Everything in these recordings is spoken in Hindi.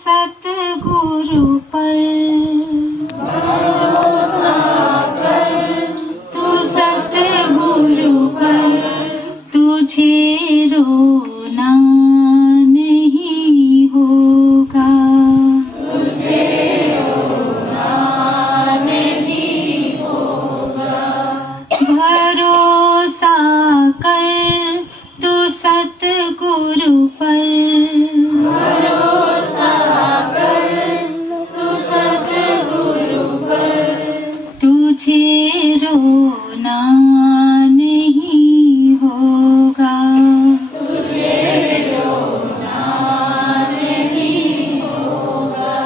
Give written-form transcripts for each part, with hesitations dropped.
सतगुरु पर भरोसा कर, तू सतगुरु पर तुझे रोना नहीं होगा, तुझे रोना नहीं होगा। भरोसा कर तू सतगुरु पर, भरोसा कर तू सतगुरु पर तुझे रोना नहीं होगा, तुझे रोना नहीं होगा।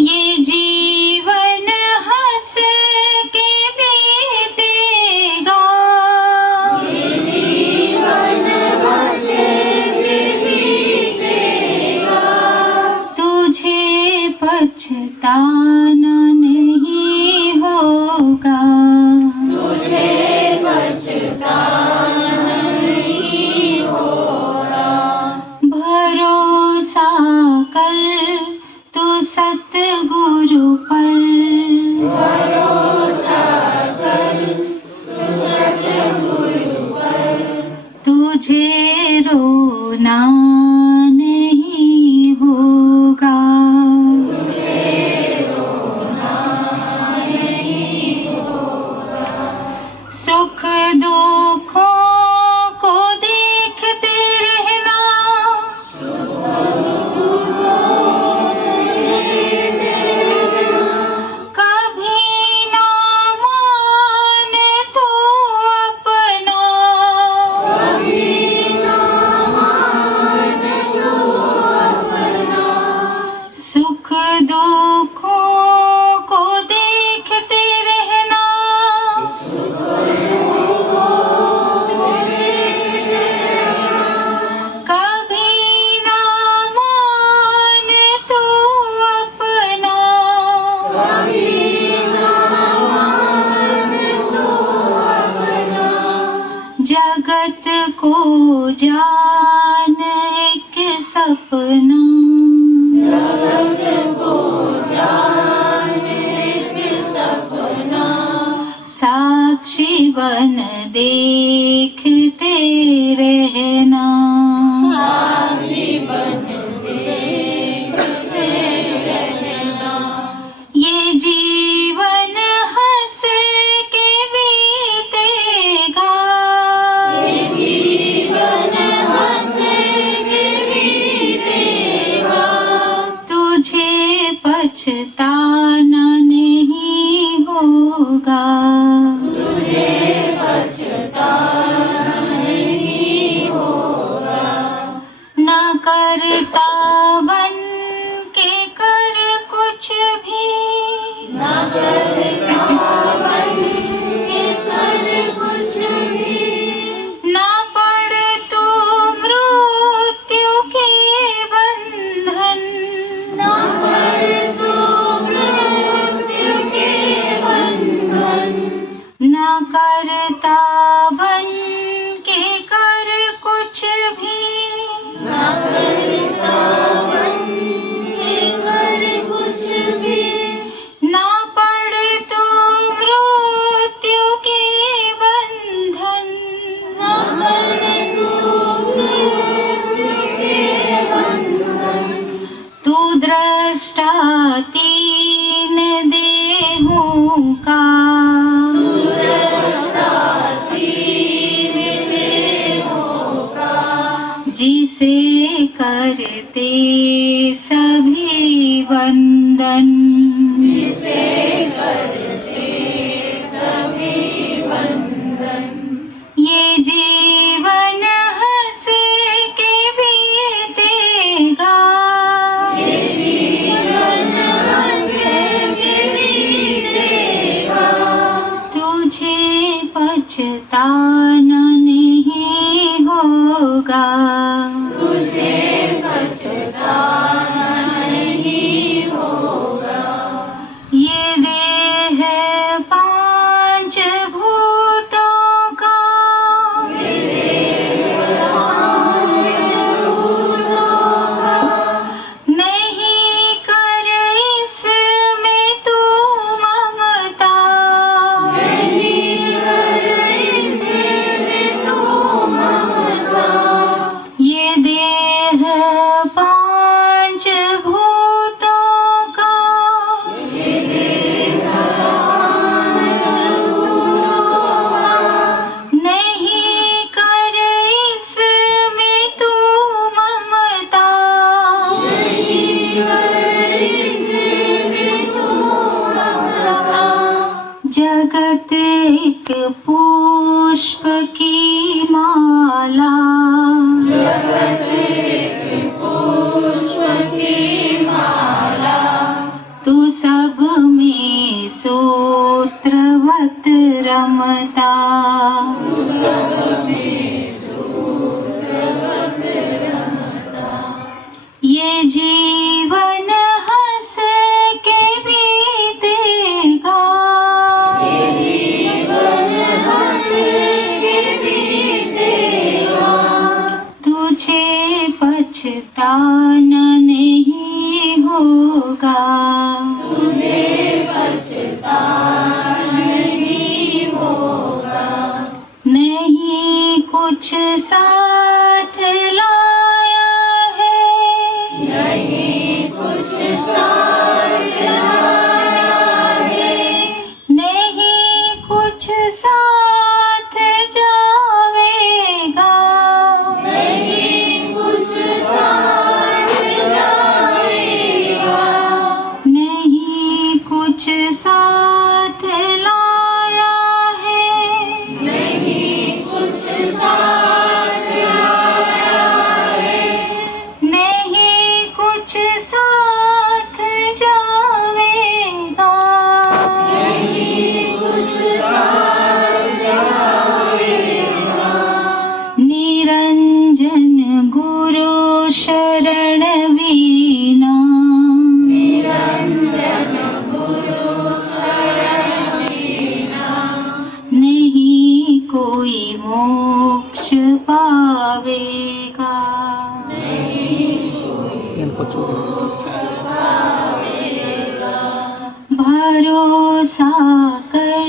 ये जीवन हंस के बीतेगा, ये जीवन हंस के बीतेगा। तुझे पछताना नहीं होगा, तुझे पछताना नहीं होगा। भरोसा कर तू सतगुरु पर, भरोसा कर तू सतगुरु पर तुझे रोना नहीं होगा, तुझे रोना नहीं होगा। सुख दुखों को देखते रहना, कभी ना मान तू अपना, कभी ना मान तू अपना। सुख दुखों को देखते रहना, सुख दुखों को देखते रहना। कभी ना मान तू अपना, कभी ना मान तू अपना। जगत को जान एक सपना, जगत को जान एक सपना। साक्षी बन देखते रहना, साक्षी बन देखते रहना। ये जीवन हंस के बीतेगा, ये जीवन हंस के बीतेगा। तुझे पछताना नहीं होगा, तुझे पछताना नहीं होगा। ना करता बन के कर कुछ भी, ना करता बन के कर कुछ भी। ना पड़ तू मृत्यु के बंधन, ना पड़ तू मृत्यु के बंधन। ना करता बन के कर कुछ भी, ना करता बन के कर कुछ भी। ना पड़ तू मृत्यु के बंधन, ना पड़ तू मृत्यु के बंधन। तू दृष्टा तीन देहों का, तू दृष्टा तीन देहों का। जिसे करते सभी वंदन, जिसे करते सभी वंदन। ये जीवन हंस के बीतेगा, ये जीवन हंस के बीतेगा। तुझे पछताना नहीं होगा, तुझे पछताना नहीं होगा। पुष्प की माला, जगत एक पुष्प की माला, तू सब में सूत्रवत रमता, तू सब में सूत्रवत रमता। ये जीवन हंस के बीतेगा, ये जीवन हंस के बीतेगा, तुझे पछताना नहीं होगा, तुझे पछताना नहीं होगा। नहीं कुछ साथ लाया है, नहीं कुछ साथ लाया है, नहीं कुछ साथ जावेगा, नहीं कुछ साथ जावेगा। नहीं कुछ साथ लाया है, नहीं कुछ साथ लाया है, नहीं कुछ साथ जावेगा, नहीं कुछ साथ जावेगा। निरंजन गुरु शरण वीना, निरंजन गुरु शरण वीना, नहीं कोई मोक्ष पावेगा, नहीं कोई मोक्ष पावेगा। भरोसा कर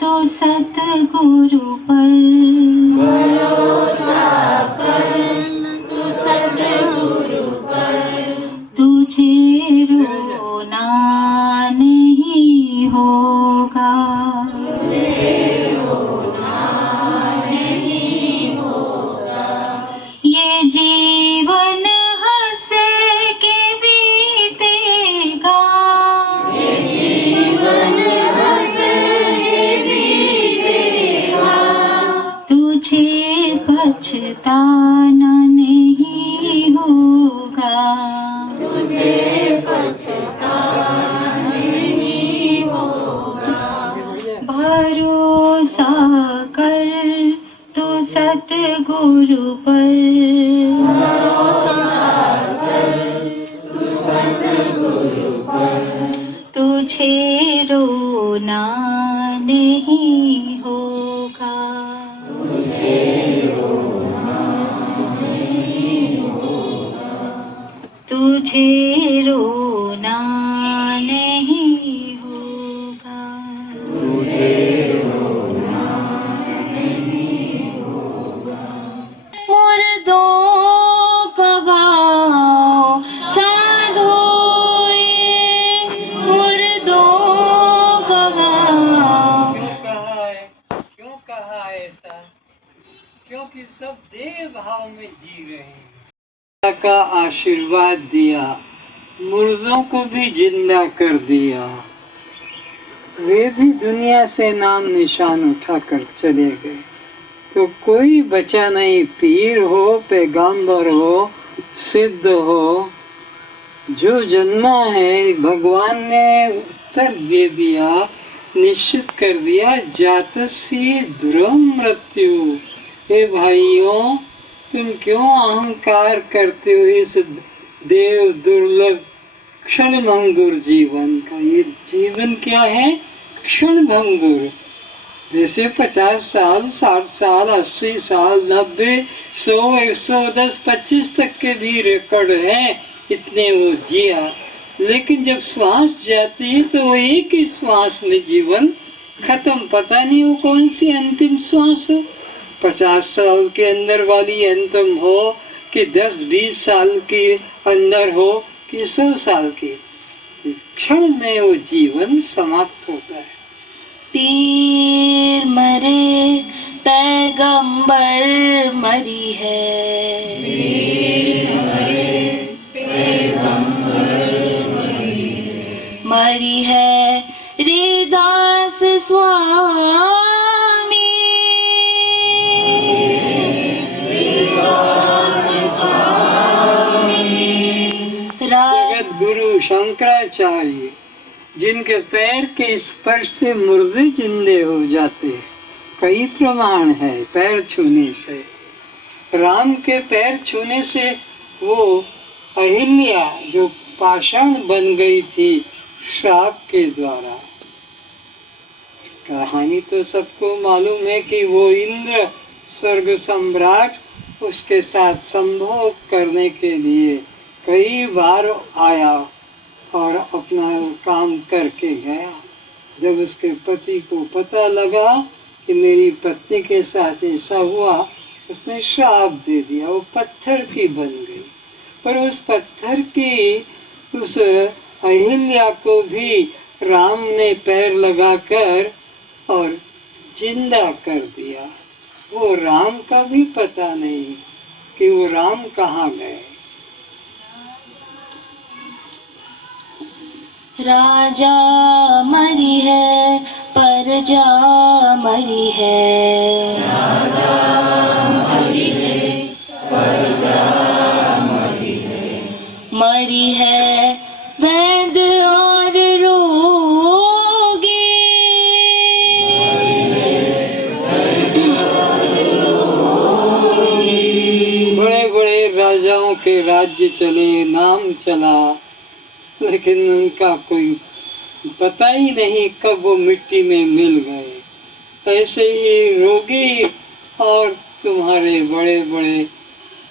तो सतगुरु पर, भरोसा कर तो सतगुरु पर, तुझे रोना नहीं होगा, तुझे रोना नहीं होगा। ये जीवन हंस के बीतेगा, ये जीवन हंस के बीतेगा, तुझे पछताना नहीं होगा, तुझे पछताना नहीं होगा। भरोसा कर तो सतगुरु पर, भरोसा कर तो सतगुरु पर, तुझे रोना नहीं होगा, तुझे रोना नहीं होगा, तुझे रोना नहीं होगा, तुझे रोना नहीं होगा। मुर्दों का गाओ साधो, ये मुर्दों का गाओ। क्यों कहा ऐसा? क्योंकि सब देव भाव में जी रहे हैं। का आशीर्वाद दिया, मुर्दों को भी जिंदा कर दिया, वे भी दुनिया से नाम निशान उठाकर चले गए, तो कोई बचा नहीं। पीर हो, पैगंबर हो, सिद्ध हो, जो जन्मा है भगवान ने उत्तर दे दिया, निश्चित कर दिया, जातस्य ध्रुवं मृत्यु। हे भाइयों, तुम क्यों अहंकार करते हो इस देव दुर्लभ क्षण भंगुर जीवन का? ये जीवन क्या है? क्षण भंगुर। जैसे 50 साल, 60 साल, 80 साल, 90, 100, 110, 25 तक के भी रिकॉर्ड है, इतने वो जिया। लेकिन जब श्वास जाती है तो वो एक ही श्वास में जीवन खत्म। पता नहीं वो कौन सी अंतिम श्वास हो, 50 साल के अंदर वाली अंतिम हो कि 10-20 साल के अंदर हो कि 100 साल की। क्षण में वो जीवन समाप्त होता है। पीर मरे पैगंबर मरी है, पीर मरे पैगंबर मरी है रे दास स्वामी। गुरु शंकराचार्य, जिनके पैर के स्पर्श से मुर्दे जिंदे हो जाते हैं। कई प्रमाण है पैर छूने से। राम के पैर छूने से वो अहिल्या जो पाषाण बन गई थी श्राप के द्वारा। कहानी तो सबको मालूम है कि वो इंद्र स्वर्ग सम्राट उसके साथ संभोग करने के लिए कई बार आया और अपना काम करके गया। जब उसके पति को पता लगा कि मेरी पत्नी के साथ ऐसा हुआ, उसने श्राप दे दिया। वो पत्थर भी बन गई। पर उस पत्थर की उस अहिल्या को भी राम ने पैर लगाकर और जिंदा कर दिया। वो राम का भी पता नहीं कि वो राम कहाँ गए। राजा मरी है प्रजा मरी है, राजा मरी है प्रजा मरी है, मरी है वैद्य और रोगी, बड़े बड़े राजाओं के राज्य चले, नाम चला, लेकिन उनका कोई पता ही नहीं कब वो मिट्टी में मिल गए। ऐसे ही रोगी और तुम्हारे बड़े बड़े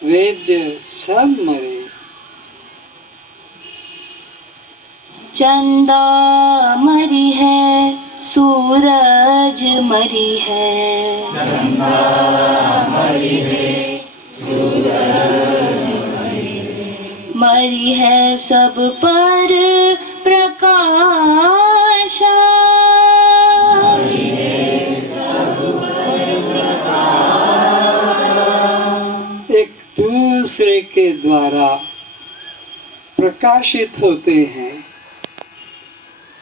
वैद्य सब मरे। चंदा मरी है सूरज मरी है, चंदा मरी है सूरज मरी है, मरी है सब पर प्रकाशा, मरी है सब पर प्रकाशा। एक दूसरे के द्वारा प्रकाशित होते हैं,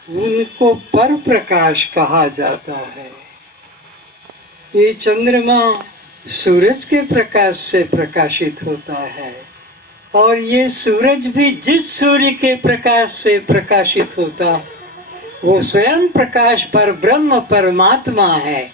उनको पर प्रकाश कहा जाता है। ये चंद्रमा सूरज के प्रकाश से प्रकाशित होता है और ये सूरज भी जिस सूर्य के प्रकाश से प्रकाशित होता है वो स्वयं प्रकाश पर ब्रह्म परमात्मा है।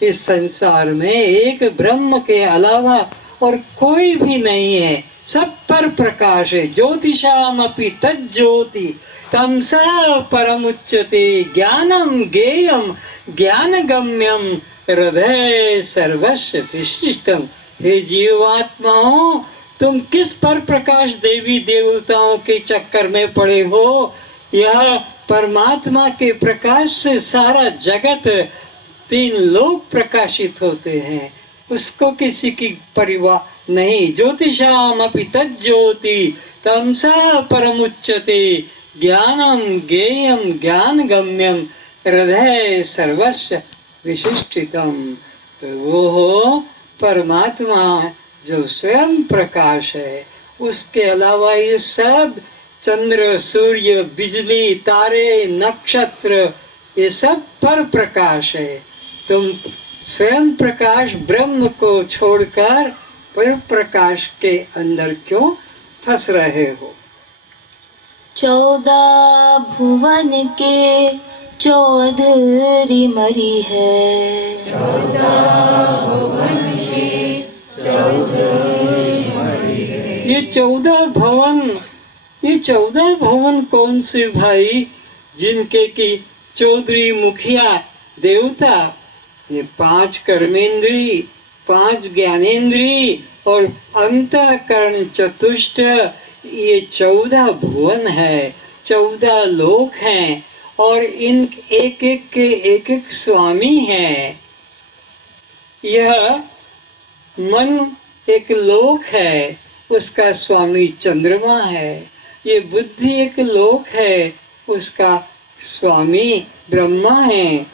इस संसार में एक ब्रह्म के अलावा और कोई भी नहीं है, सब पर प्रकाश है। ज्योतिषाम अपि तज्ज्योति तमसा परमुच्यते, ज्ञानम गेयम ज्ञानगम्यम हृदय सर्वस्व विशिष्टम। हे जीवात्माओं, तुम किस पर प्रकाश देवी देवताओं के चक्कर में पड़े हो? यह परमात्मा के प्रकाश से सारा जगत, तीन लोग प्रकाशित होते हैं, उसको किसी की परवाह नहीं। ज्योतिषाम अपि तज्ज्योति तमसा परमुच्यते, ज्ञानम गेयम ज्ञानगम्यम हृदय सर्वस्व विशिष्टितम। तो वो हो परमात्मा जो स्वयं प्रकाश है। उसके अलावा ये सब चंद्र सूर्य बिजली तारे नक्षत्र ये सब पर प्रकाश है। तुम स्वयं प्रकाश ब्रह्म को छोड़कर पर प्रकाश के अंदर क्यों फंस रहे हो? 14 भुवन के चौधरी मरी है, 14 भुवन के चौधरी मरी है। ये 14 भवन कौन से भाई? जिनके की चौधरी मुखिया देवता, ये 5 कर्मेंद्री, 5 ज्ञानेंद्री और अंतःकरण चतुष्ट, ये 14 भुवन है, 14 लोक हैं और इन एक एक के एक एक स्वामी हैं। यह मन एक लोक है, उसका स्वामी चंद्रमा है। ये बुद्धि एक लोक है, उसका स्वामी ब्रह्मा है।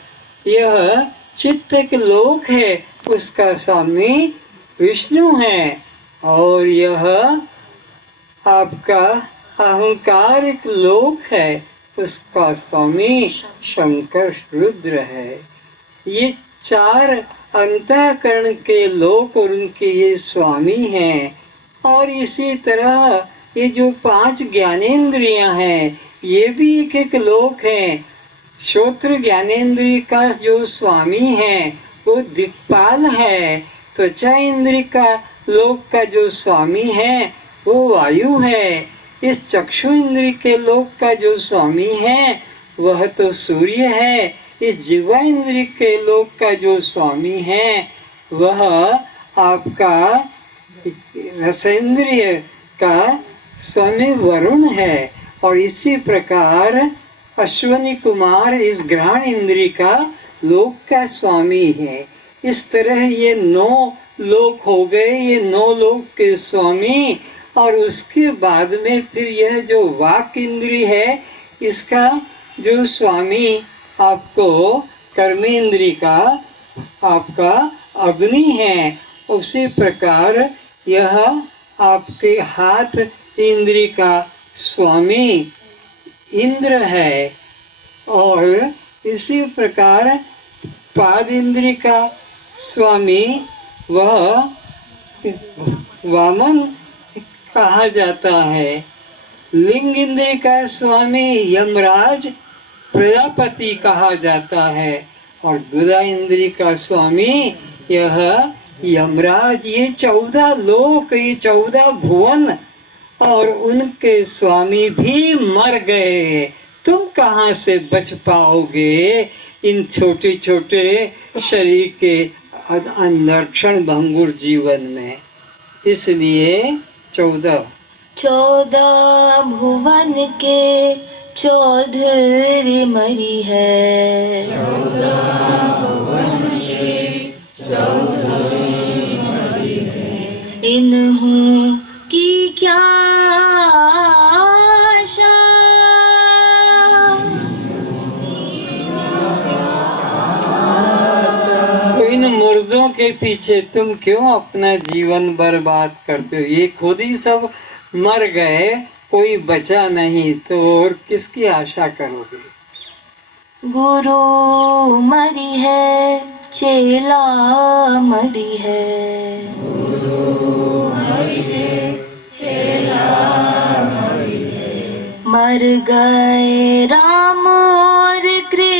यह चित्त एक लोक है, उसका स्वामी विष्णु है। और यह आपका अहंकार एक लोक है, उसका स्वामी शंकर रुद्र है। ये 4 अंतःकरण के लोक और उनके ये स्वामी हैं। और इसी तरह ये जो 5 ज्ञानेंद्रियां हैं ये भी एक एक लोक हैं। श्रोत्र ज्ञानेंद्रिय का जो स्वामी है वो दिक्पाल है। त्वचा इंद्रिय का लोक का जो स्वामी है वो वायु है। इस चक्षु इंद्रिय के लोक का जो स्वामी है वह तो सूर्य है। इस जिह्वा इंद्रिय के लोक का जो स्वामी है वह आपका रसेंद्रिय का स्वामी वरुण है। और इसी प्रकार अश्वनी कुमार इस घ्राण इंद्रिय का लोक का स्वामी है। इस तरह ये 9 लोक हो गए, ये 9 लोक के स्वामी। और उसके बाद में फिर यह जो वाक इंद्रिय है इसका जो स्वामी आपको कर्मेंद्रिय का आपका अग्नि है। उसी प्रकार यह आपके हाथ इंद्रिय का स्वामी इंद्र है। और इसी प्रकार पाद इंद्रिय का स्वामी वह वामन कहा जाता है। लिंग इंद्रिय का स्वामी यमराज प्रजापति कहा जाता है। और गुदा इंद्रिय का स्वामी यह यमराज। ये 14 लोक, ये 14 भुवन और उनके स्वामी भी मर गए। तुम कहाँ से बच पाओगे इन छोटे छोटे शरीर के अंदर क्षण भंगुर जीवन में। इसलिए 14 भुवन के चौधरी मरी है। 14 भुवन के चौधरी मरी है। इन्हों की क्या आशा, तो इन मुर्दों के पीछे तुम क्यों अपना जीवन बर्बाद करते हो? ये खुद ही सब मर गए, कोई बचा नहीं, तो और किसकी आशा करोगे? गुरु मरी है, चेला मरी है। गुरु मरी है, चेला मरी है। मर गए राम और कृष्णा।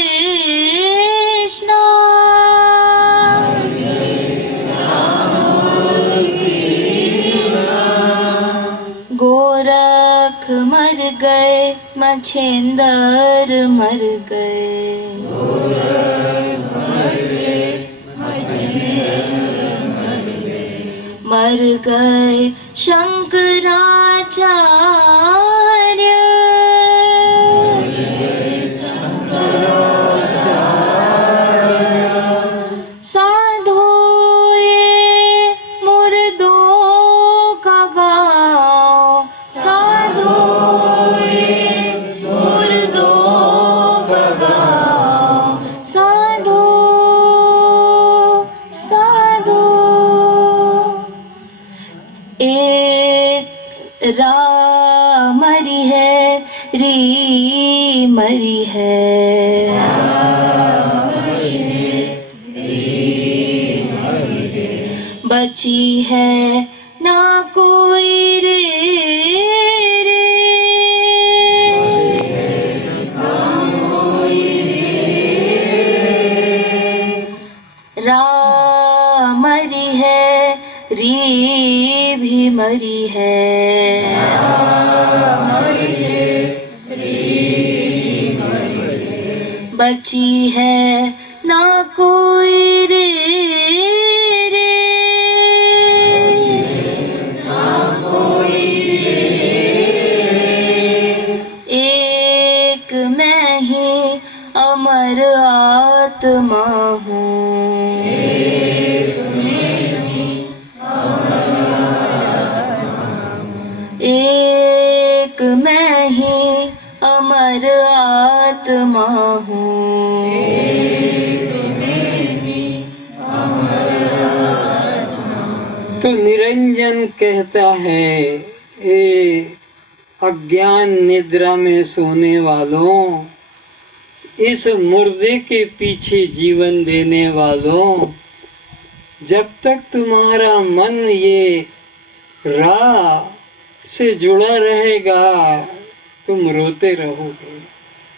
गोरख मर गए, मछेंदर मर गए। मर गए शंकराचार्य। साधु ये मुर्दों का गाओ, साधु ये मुर्दों का गाओ, साधु साधु। एक रा मरी है, री मरी है। बची है ना कोई रे रे। रा मरी है, री भी मरी है। बची है ना कोई रे रे। एक मैं ही अमर आत्मा हूँ। एक मैं ही अमर आत्मा हूँ। तो निरंजन कहता है, ए अज्ञान निद्रा में सोने वालों, इस मुर्दे के पीछे जीवन देने वालों, जब तक तुम्हारा मन ये रा से जुड़ा रहेगा तुम रोते रहोगे।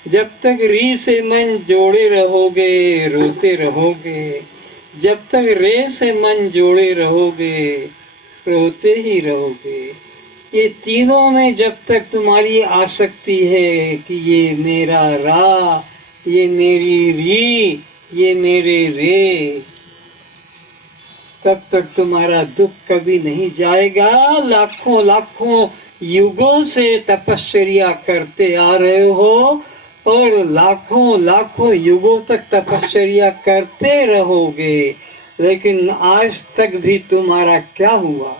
जब तक री से मन जोड़े रहोगे रोते रहोगे। जब तक रे से मन जोड़े रहोगे रोते ही रहोगे। ये तीनों में जब तक तुम्हारी आसक्ति है कि ये मेरा रा, ये मेरी री, ये मेरे रे, तब तक तुम्हारा दुख कभी नहीं जाएगा। लाखों लाखों युगों से तपस्या करते आ रहे हो और लाखों लाखों युगों तक तपस्या करते रहोगे, लेकिन आज तक भी तुम्हारा क्या हुआ?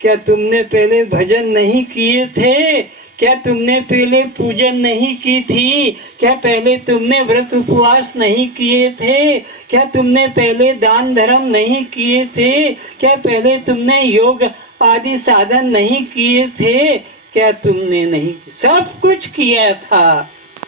क्या तुमने पहले भजन नहीं किए थे? क्या तुमने पहले पूजन नहीं की थी? क्या पहले तुमने व्रत उपवास नहीं किए थे? क्या तुमने पहले दान धर्म नहीं किए थे? क्या पहले तुमने योग आदि साधन नहीं किए थे? क्या तुमने नहीं? सब कुछ किया था,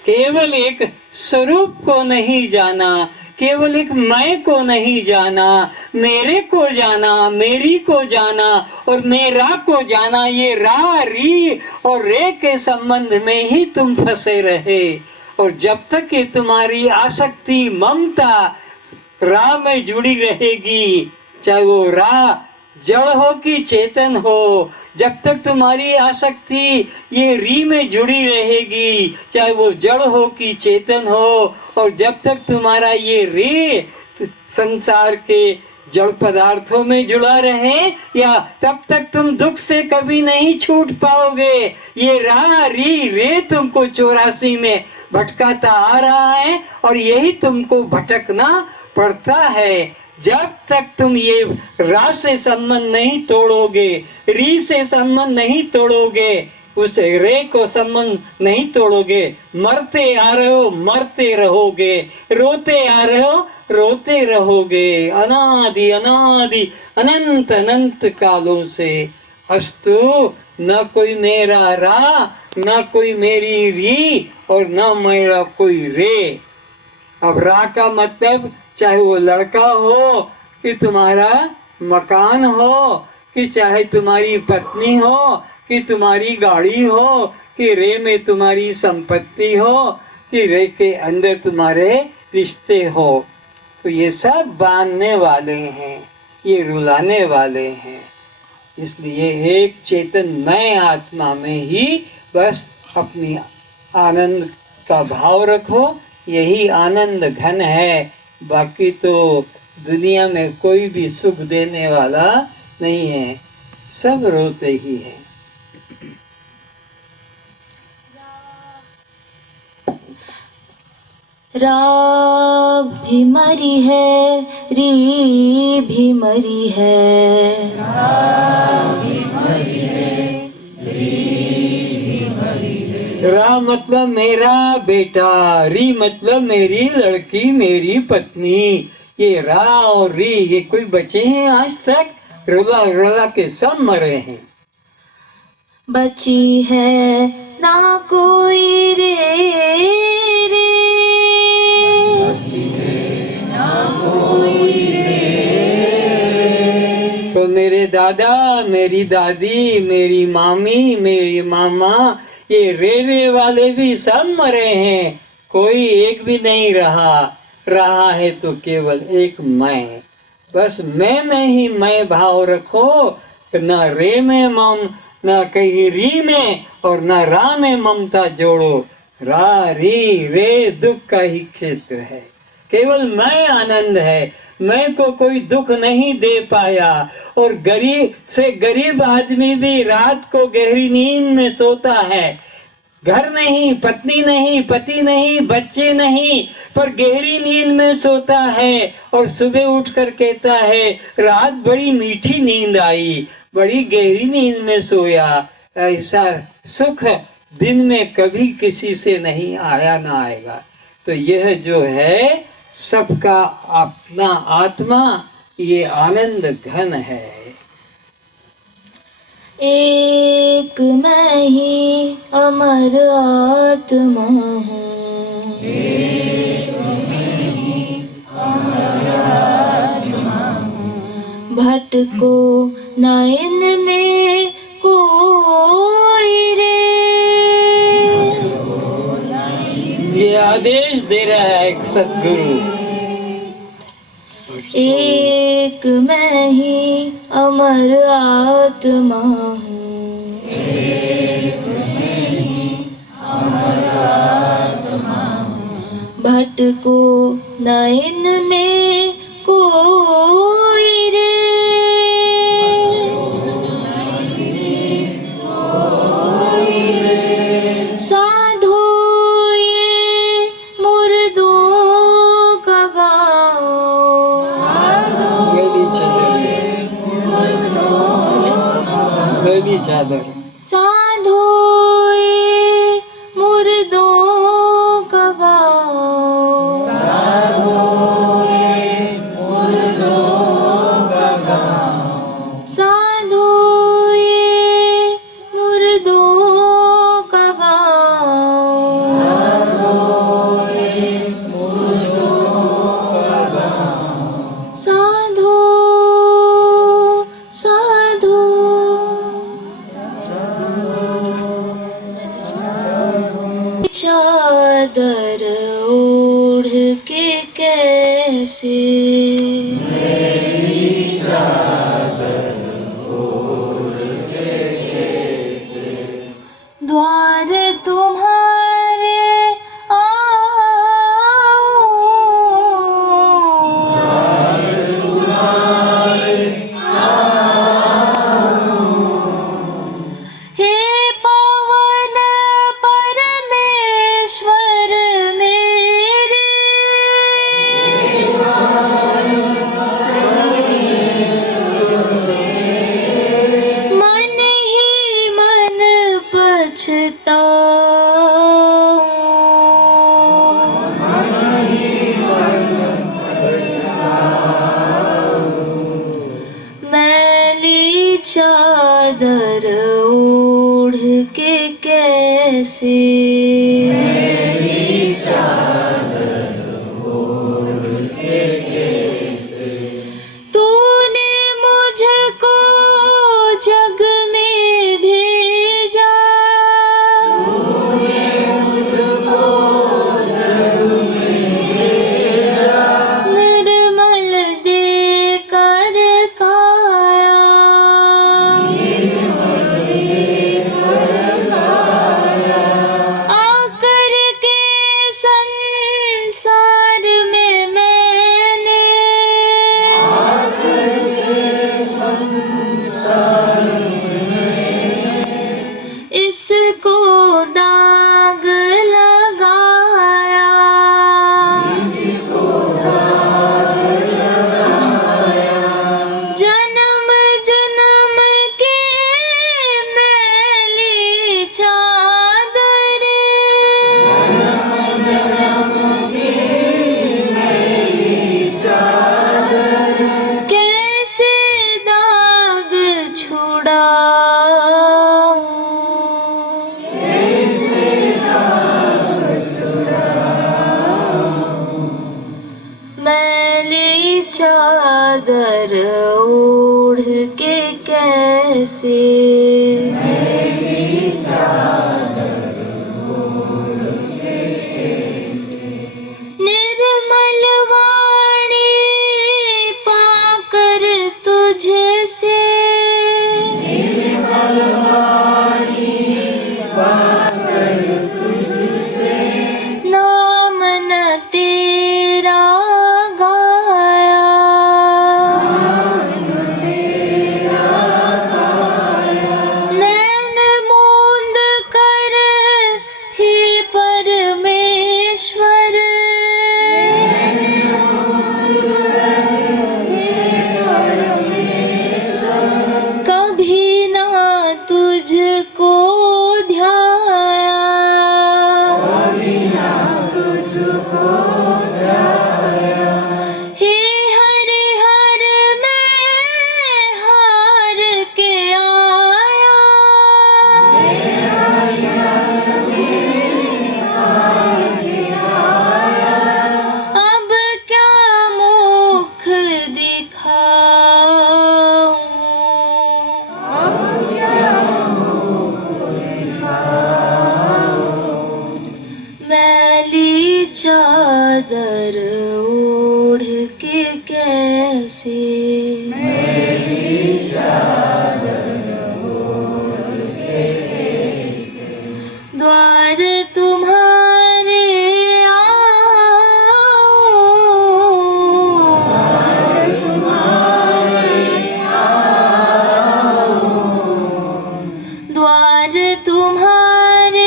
केवल एक स्वरूप को नहीं जाना, केवल एक मैं को नहीं जाना, मेरे को जाना, मेरी को जाना और मेरा को जाना। ये रा, री और रे के संबंध में ही तुम फंसे रहे। और जब तक ये तुम्हारी आसक्ति ममता रा में जुड़ी रहेगी, चाहे वो रा जड़ हो कि चेतन हो, जब तक तुम्हारी आसक्ति ये री में जुड़ी रहेगी, चाहे वो जड़ हो कि चेतन हो, और जब तक तुम्हारा ये रे संसार के जड़ पदार्थों में जुड़ा रहे, या तब तक तुम दुख से कभी नहीं छूट पाओगे। ये रा री रे तुमको 84 में भटकाता आ रहा है और यही तुमको भटकना पड़ता है। जब तक तुम ये रा से संबंध नहीं तोड़ोगे, री से संबंध नहीं तोड़ोगे, उस रे को संबंध नहीं तोड़ोगे, मरते आ रहे हो मरते रहोगे, रोते आ रहे हो रोते रहोगे। अनादि अनादि अनंत अनंत कालों से अस्तु न कोई मेरा रा, न कोई मेरी री और न मेरा कोई रे। अब रा का मतलब चाहे वो लड़का हो कि तुम्हारा मकान हो, कि चाहे तुम्हारी पत्नी हो, कि तुम्हारी गाड़ी हो, कि रे में तुम्हारी संपत्ति हो, कि रे के अंदर तुम्हारे रिश्ते हो, तो ये सब बांधने वाले हैं, ये रुलाने वाले हैं। इसलिए एक चेतन मैं आत्मा में ही बस अपनी आनंद का भाव रखो, यही आनंद घन है। बाकी तो दुनिया में कोई भी सुख देने वाला नहीं है, सब रोते ही है। रा भी मरी है, री भी मरी है, रा मतलब मेरा बेटा, री मतलब मेरी लड़की, मेरी पत्नी। ये रा और री ये कोई बचे हैं आज तक? रुला रुला के सब मरे हैं। बची है ना कोई रे, रे तो मेरे दादा, मेरी दादी, मेरी मामी, मेरी मामा, ये रे वाले भी सब मरे हैं, कोई एक भी नहीं रहा है तो केवल एक मैं। बस मैं में ही मैं भाव रखो, न रे में मम, न कहीं री में और न रा में ममता जोड़ो। रा री रे दुख का ही क्षेत्र है, केवल मैं आनंद है। मैं को कोई दुख नहीं दे पाया। और गरीब से गरीब आदमी भी रात को गहरी नींद में सोता है, घर नहीं, पत्नी नहीं, पति नहीं, बच्चे नहीं, पर गहरी नींद में सोता है और सुबह उठकर कहता है रात बड़ी मीठी नींद आई, बड़ी गहरी नींद में सोया। ऐसा सुख दिन में कभी किसी से नहीं आया ना आएगा। तो यह जो है सबका अपना आत्मा, ये आनंद घन है। एक मैं ही अमर आत्मा हूँ, भटको न इनमें कोई आदेश दे रहा है सदगुरु। एक मैं ही अमर आत्मा हूँ। भटको न इनमें कोई रे, साधो ये मुर्दों का गाँव। गली चादर साधो ये मुर्दों का गाँव। साधो ये मुर्दों का गाँव। साधो साधो चादर ओढ़ के कैसे, द्वार तुम्हारे हे पवन परमेश्वर मेरे, मन ही मन पछताऊं। मैली चादर ओढ़ के कैसे, तूने मुझको जग में भेजा, निर्मल देकर काया। आकर के संसार में मैंने इसको दाग लगाया। जन्म जन्म की मैली चादर, कैसे दाग छुड़ाऊं। मैली चादर ओढ़ के कैसे, निर्मल वाणी पाकर तुझसे, नाम न तेरा गाया। चादर ओढ़ के कैसे, द्वार तुम्हारे द्वार तुम्हारे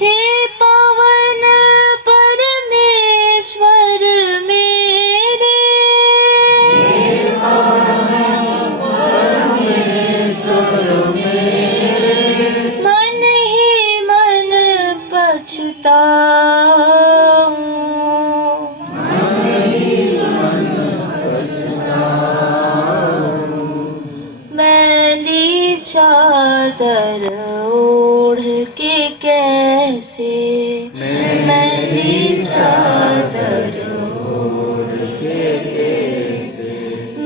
हे पवन परमेश्वर मेरे, मन ही मन पछताऊं, मैली चादर ओढ़ के कैसे, मैली चादर ओढ़ के कैसे,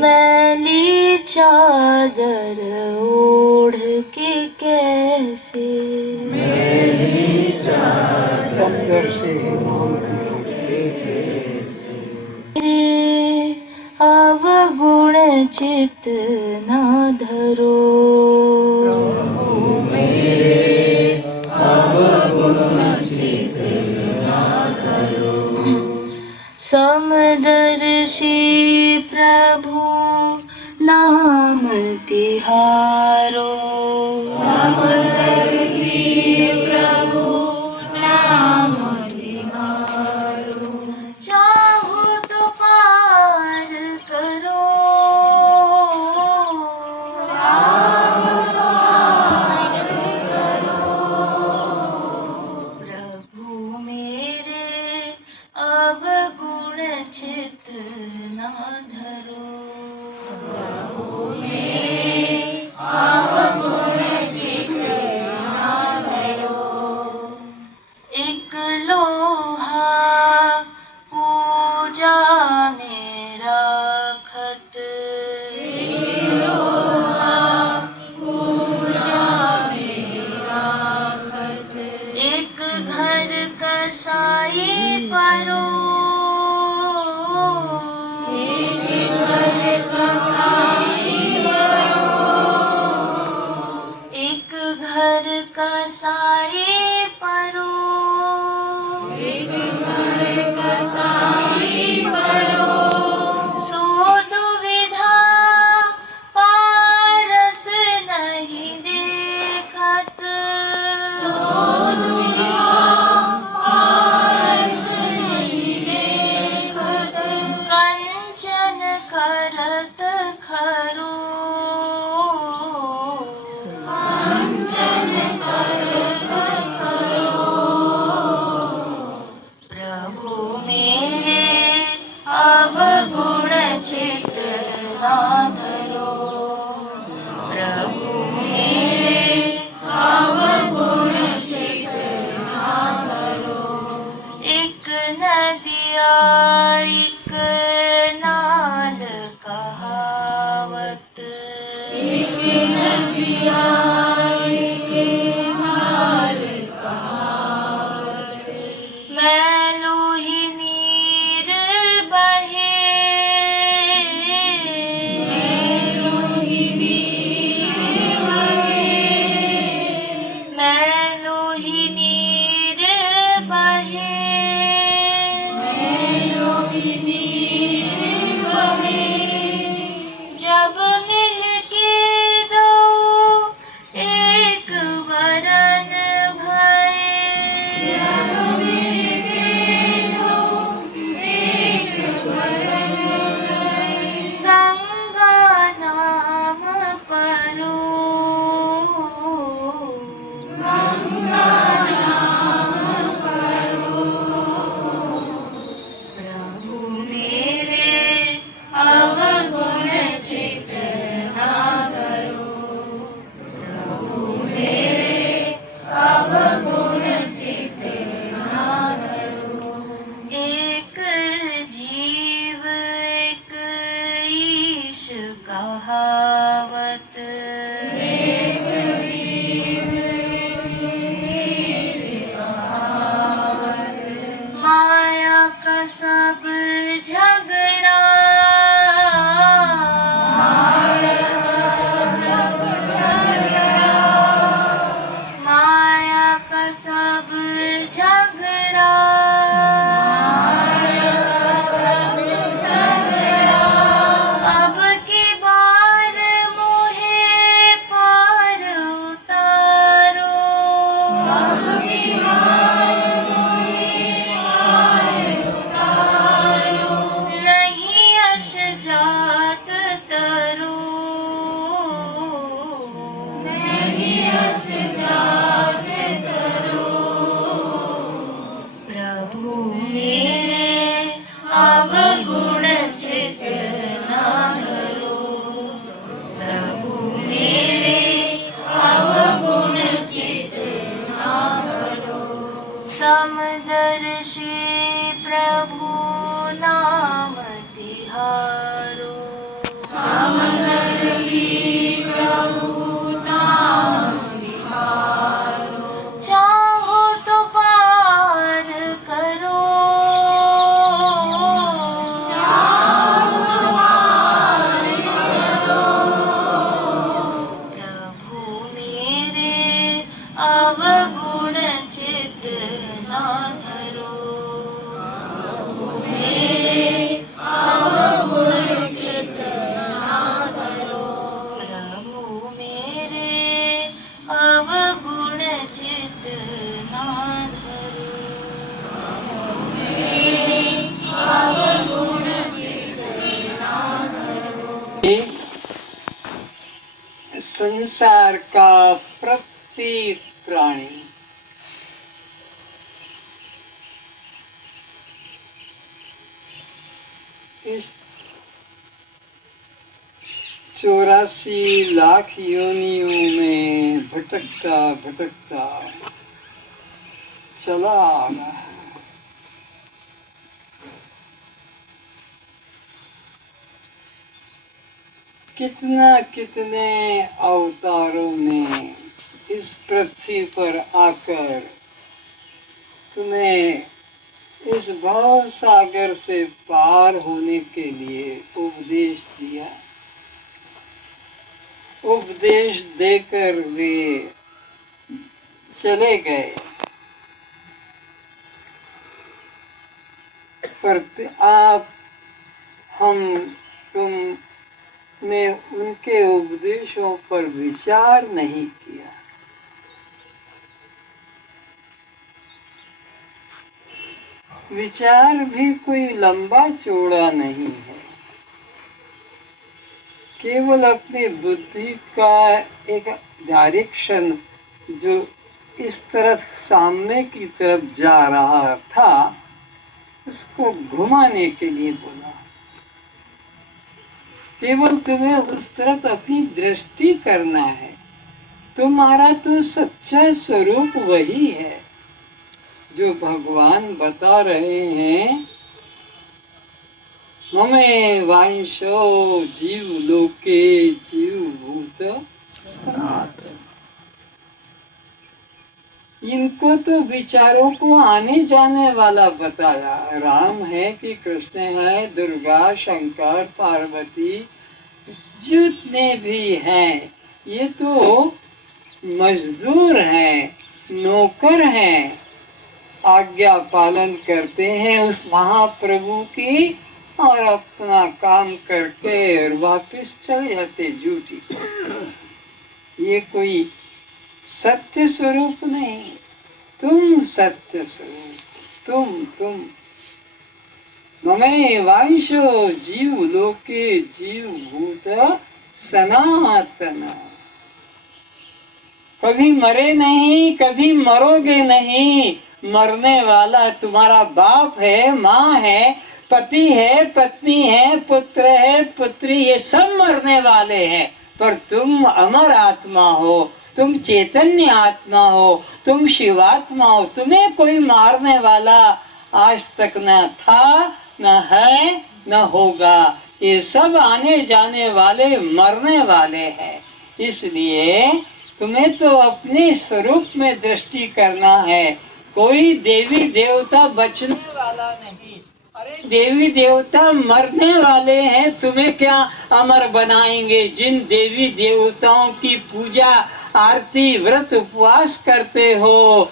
मैली चादर ओढ़ के कैसे, सुंदर से मेरे अवगुण चित न धरो, समदर्शी प्रभु नाम तिहारो, समदर्शी प्रभु नाम तिहारो, चाहो तो पार करो, चाहो तो पार करो, प्रभु मेरे अवगुण चित न धरो, प्रभु मेरे अवगुण चित न धरो, एक लोहा पूजा में राखत, एक लोहा पूजा में राखत, एक घर कसाई परो, एक घर कसाई परो, एक घर कसाई परो, एक घर कसाई परो, सो दुविधा पारस नहीं देखत, सो दुविधा पारस नहीं देखत, कंचन करत खरो, कंचन करत खरो, प्रभु मेरे अवगुण चित न धरो, प्रभु मेरे अवगुण चित न धरो, एक नदिया एक नाल कहावत, एक नदिया एक नाल कहावत, मैलो ही नीर बहे, मैलो ही नीर बहे, मैलो ही नीर बहे, मैलो ही नीर बहे, जब मिल के दो संसार का प्रत्येक प्राणी इस 84 लाख योनियों में भटकता भटकता चला आ रहा है। कितने अवतारों ने इस पृथ्वी पर आकर तुम्हें इस भव सागर से पार होने के लिए उपदेश दिया। उपदेश देकर वे चले गए, पर आप तुम ने उनके उपदेशों पर विचार नहीं किया। विचार भी कोई लंबा चौड़ा नहीं है, केवल अपनी बुद्धि का एक डायरेक्शन जो इस तरफ सामने की तरफ जा रहा था उसको घुमाने के लिए बोला। केवल तुम्हें उस तरफ अपनी दृष्टि करना है। तुम्हारा तो सच्चा स्वरूप वही है जो भगवान बता रहे हैं। ममे वांशो जीव लोके जीव भूत सनातन। इनको तो विचारों को आने जाने वाला बताया। राम है कि कृष्ण है, दुर्गा, शंकर, पार्वती, जितने भी हैं ये तो मजदूर हैं, नौकर हैं, आज्ञा पालन करते हैं उस महाप्रभु की और अपना काम करके और वापस चले जाते ड्यूटी। ये कोई सत्य स्वरूप नहीं। तुम सत्य स्वरूप, तुम ममे वांशो जीव लोके जीव भूत सनातन। कभी मरे नहीं, कभी मरोगे नहीं। मरने वाला तुम्हारा बाप है, माँ है, पति है, पत्नी है, पुत्र है, पुत्री, ये सब मरने वाले हैं। पर तुम अमर आत्मा हो, तुम चैतन्य आत्मा हो, तुम शिवात्मा हो। तुम्हें कोई मारने वाला आज तक न था, न है, न होगा। ये सब आने जाने वाले मरने वाले हैं। इसलिए तुम्हें तो अपने स्वरूप में दृष्टि करना है। कोई देवी देवता बचने वाला नहीं। अरे देवी देवता मरने वाले हैं, तुम्हें क्या अमर बनाएंगे। जिन देवी देवताओं की पूजा आरती व्रत उपवास करते हो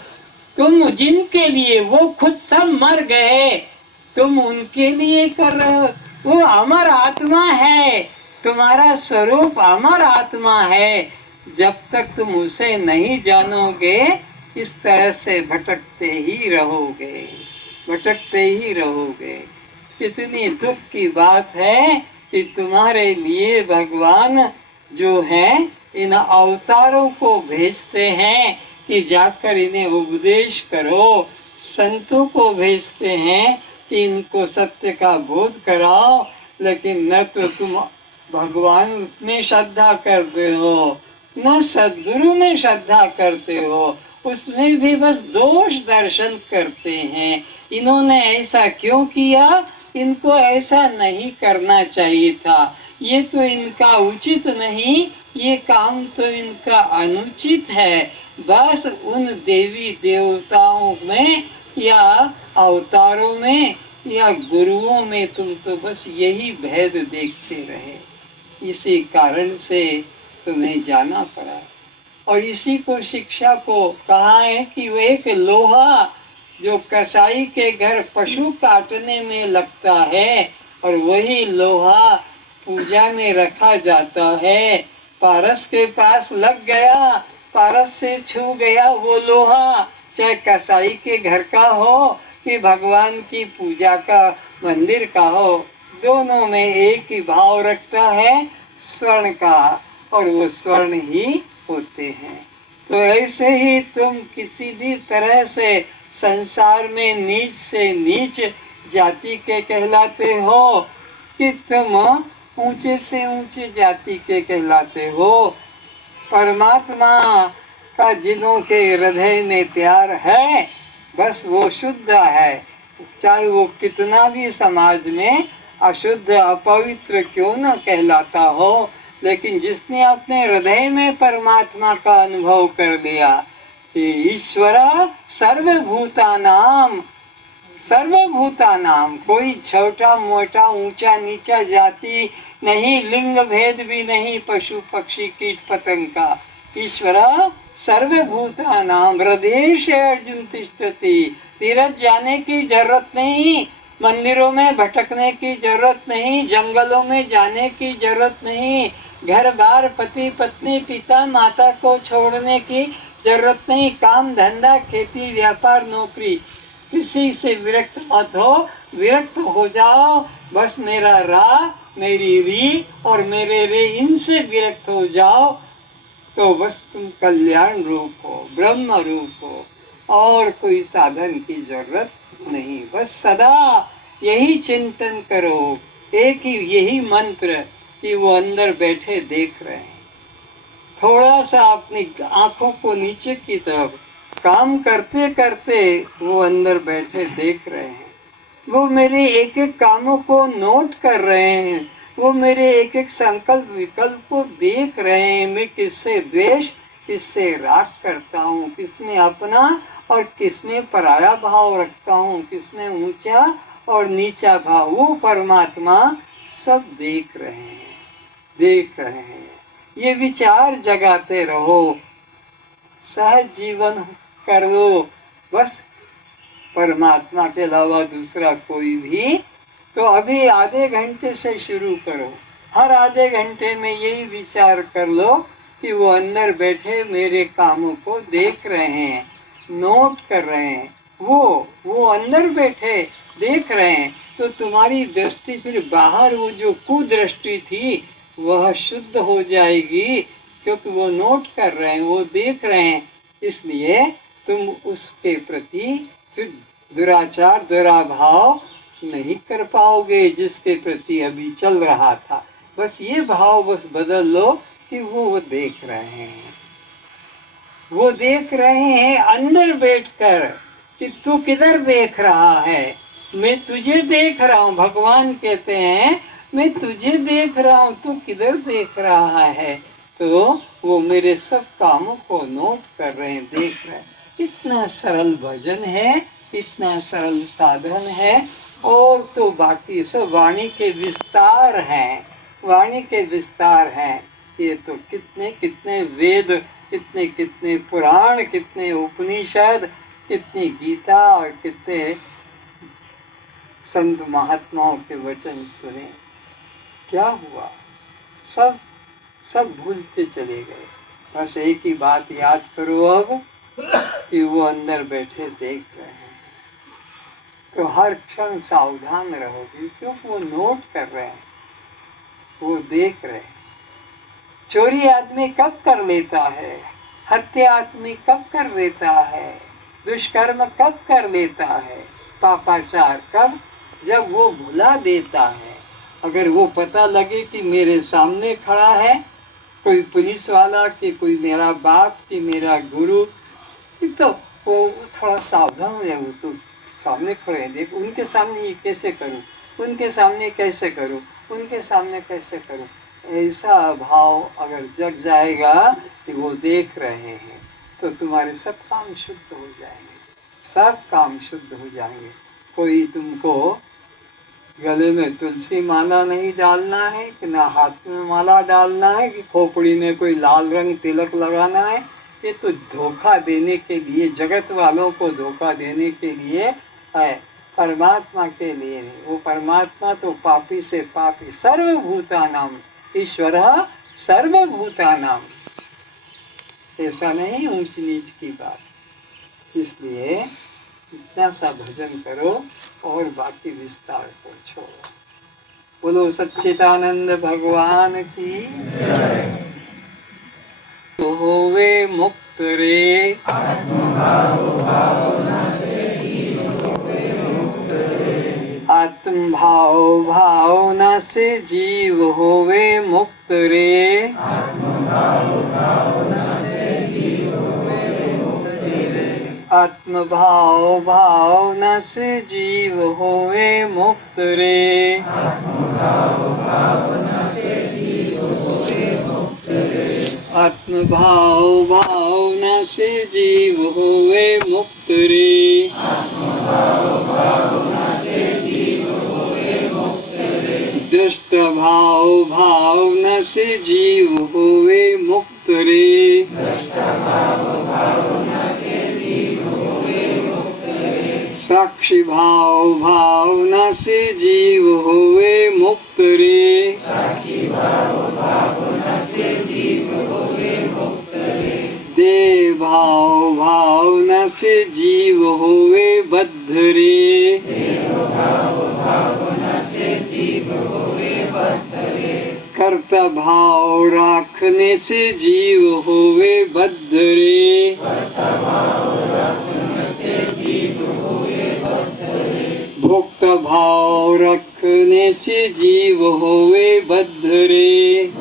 तुम, जिनके लिए वो खुद सब मर गए, तुम उनके लिए कर रहे हो। वो अमर आत्मा है, तुम्हारा स्वरूप अमर आत्मा है। जब तक तुम उसे नहीं जानोगे इस तरह से भटकते ही रहोगे, भटकते ही रहोगे। कितनी दुख की बात है कि तुम्हारे लिए भगवान जो है इन अवतारों को भेजते हैं कि जाकर इन्हें उपदेश करो। संतों को भेजते हैं कि इनको सत्य का बोध कराओ। लेकिन न तो तुम भगवान में श्रद्धा करते हो, न सद्गुरु में श्रद्धा करते हो, उसमें भी बस दोष दर्शन करते हैं। इन्होंने ऐसा क्यों किया, इनको ऐसा नहीं करना चाहिए था, ये तो इनका उचित नहीं, ये काम तो इनका अनुचित है। बस उन देवी देवताओं में या अवतारों में या गुरुओं में तुम तो बस यही भेद देखते रहे। इसी कारण से तुम्हें जाना पड़ा। और इसी को शिक्षा को कहा है कि वो एक लोहा जो कसाई के घर पशु काटने में लगता है और वही लोहा पूजा में रखा जाता है। पारस के पास लग गया, पारस से छू गया वो लोहा, चाहे कसाई के घर का हो कि भगवान की पूजा का मंदिर का हो, दोनों में एक ही भाव रखता है, स्वर्ण का। और वो स्वर्ण ही होते हैं। तो ऐसे ही तुम किसी भी तरह से संसार में नीच से नीच जाति के कहलाते हो कि तुम ऊंचे से ऊंचे जाति के कहलाते हो। परमात्मा का जिन्हों के हृदय में प्यार है बस वो शुद्ध है, चाहे वो कितना भी समाज में अशुद्ध अपवित्र क्यों न कहलाता हो, लेकिन जिसने अपने हृदय में परमात्मा का अनुभव कर लिया कि ईश्वर सर्वभूतानाम, सर्वभूतानाम, कोई छोटा मोटा ऊंचा नीचा जाति नहीं, लिंग भेद भी नहीं, पशु पक्षी कीट पतंग का, ईश्वर सर्वभूतानाम हृदय अर्जुन तिष्ठति। तीरथ जाने की जरूरत नहीं, मंदिरों में भटकने की जरूरत नहीं, जंगलों में जाने की जरूरत नहीं, घर बार पति पत्नी पिता माता को छोड़ने की जरूरत नहीं, काम धंधा खेती व्यापार नौकरी किसी से विरक्त मत हो, विरक्त हो जाओ, बस मेरा रा मेरी री और मेरे रे इनसे विरक्त हो जाओ तो बस तुम कल्याण रूप हो, ब्रह्म रूप हो, और कोई साधन की जरूरत नहीं। बस सदा यही चिंतन करो, एक ही यही मंत्र कि वो अंदर बैठे देख रहे हैं। थोड़ा सा अपनी आंखों को नीचे की तरफ, काम करते करते वो अंदर बैठे देख रहे हैं, वो मेरे एक एक कामों को नोट कर रहे हैं, वो मेरे एक एक संकल्प विकल्प को देख रहे हैं, मैं किससे द्वेष किससे राग करता हूँ, किसमें अपना और किसमें पराया भाव रखता हूँ, किसमें ऊंचा और नीचा भाव, वो परमात्मा सब देख रहे हैं, देख रहे हैं। ये विचार जगाते रहो, सहज जीवन कर लो, बस परमात्मा के अलावा दूसरा कोई भी। तो अभी आधे घंटे से शुरू करो, हर आधे घंटे में यही विचार कर लो कि वो अंदर बैठे मेरे कामों को देख रहे हैं, नोट कर रहे हैं, वो अंदर बैठे देख रहे हैं। तो तुम्हारी दृष्टि फिर बाहर वो जो कुदृष्टि थी वह शुद्ध हो जाएगी, क्योंकि वो नोट कर रहे हैं, वो देख रहे हैं, इसलिए तुम उसके प्रति फिर दुराचार दुराभाव नहीं कर पाओगे जिसके प्रति अभी चल रहा था। बस ये भाव बस बदल लो कि वो देख रहे हैं, वो देख रहे हैं अंदर बैठकर कि तू किधर देख रहा है, मैं तुझे देख रहा हूँ। भगवान कहते हैं मैं तुझे देख रहा हूँ, तू किधर देख रहा है। तो वो मेरे सब कामों को नोट कर रहे हैं, देख रहे हैं। इतना सरल भजन है, इतना सरल साधन है, और तो बाकी सब वाणी के विस्तार हैं, वाणी के विस्तार हैं। ये तो कितने कितने वेद, कितने कितने पुराण, कितने उपनिषद, कितनी गीता और कितने संत महात्माओं के वचन सुने। क्या हुआ, सब सब भूलते चले गए। बस एक ही बात याद करो अब कि वो अंदर बैठे देख रहे हैं। तो हर क्षण सावधान रहोगे, क्योंकि वो नोट कर रहे हैं, वो देख रहे हैं। चोरी आदमी कब कर लेता है, हत्या आदमी कब कर लेता है, दुष्कर्म कब कर लेता है, पापाचार कब, जब वो भुला देता है। अगर वो पता लगे कि मेरे सामने खड़ा है कोई पुलिस वाला, कि कोई मेरा बाप, कि मेरा गुरु, तो वो थोड़ा सावधान हो जाए। वो तो सामने खड़े हैं, देख उनके सामने ये कैसे करूं, उनके सामने कैसे करूं, उनके सामने कैसे करूं। ऐसा भाव अगर जग जाएगा कि वो देख रहे हैं, तो तुम्हारे सब काम शुद्ध हो जाएंगे, सब काम शुद्ध हो जाएंगे। कोई तुमको गले में तुलसी माला नहीं डालना है, कि ना हाथ में माला डालना है, कि खोपड़ी में कोई लाल रंग तिलक लगाना है। ये तो धोखा देने के लिए, जगत वालों को धोखा देने के लिए है, परमात्मा के लिए नहीं। वो परमात्मा तो पापी से पापी, सर्वभूतानाम ईश्वर सर्वभूतानाम, ऐसा नहीं ऊंच नीच की बात। इसलिए इतना सा भजन करो और बाकी विस्तार को छोड़ो। बोलो सच्चिदानंद भगवान की। होवे मुक्त रे। आत्म भाव भावना से जीव होवे मुक्त रे। आत्म भाव भावना से जीव होवे मुक्त रे। आत्म भाव भावना से जीव होवे मुक्त रे। दृष्ट भाव भावना से जीव होवे मुक्त रे। साक्षी भाव भावना से जीव होवे मुक्त रे। देह भाव भावना से जीव होवे बद्ध रे। कर्ता भाव राखने से जीव होवे बद्ध रे। भोक्ता भाव रखने से जीव होवे बद्ध रे।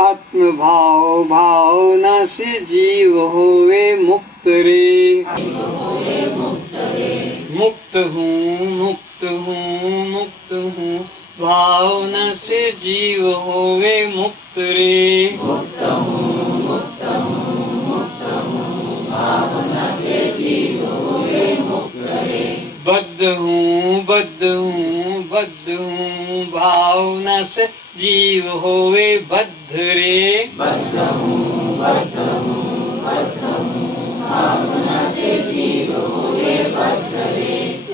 आत्म भाव भावना से जीव होवे मुक्त रे। मुक्त हूँ मुक्त हूँ मुक्त हूँ भावना से जीव होवे मुक्त रे। बद्ध हूँ बद्ध हूँ बद्ध हूँ भावना से जीव होवे बद्ध रे।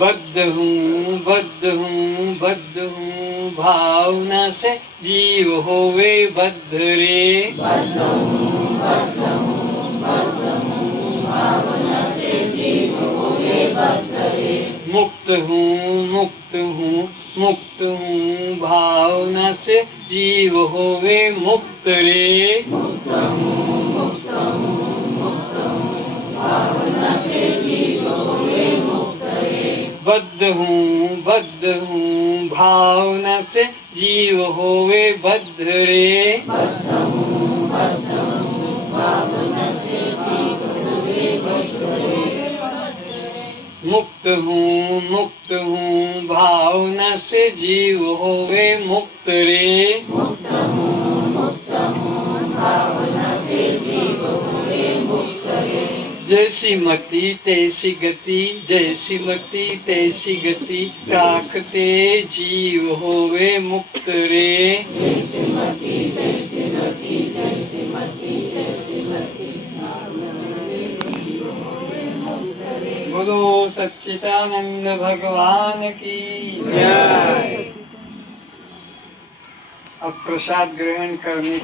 बद्ध हूँ बद्ध हूँ बद्ध हूँ भावना से जीव होवे बद्ध रे। मुक्त हूँ मुक्त हूँ मुक्त हूँ भावना से जीव होवे मुक्त रे। बद्ध हूँ बद्ध हूँ भावना से जीव होवे बद्ध रे। मुक्त हूँ भावना से जीव होवे मुक्त रे। जैसी मति तैसी गति जैसी मति तैसी गति राखते जीव होवे मुक्त रे। बोलो सच्चिदानंद भगवान की जय। अब प्रसाद ग्रहण करने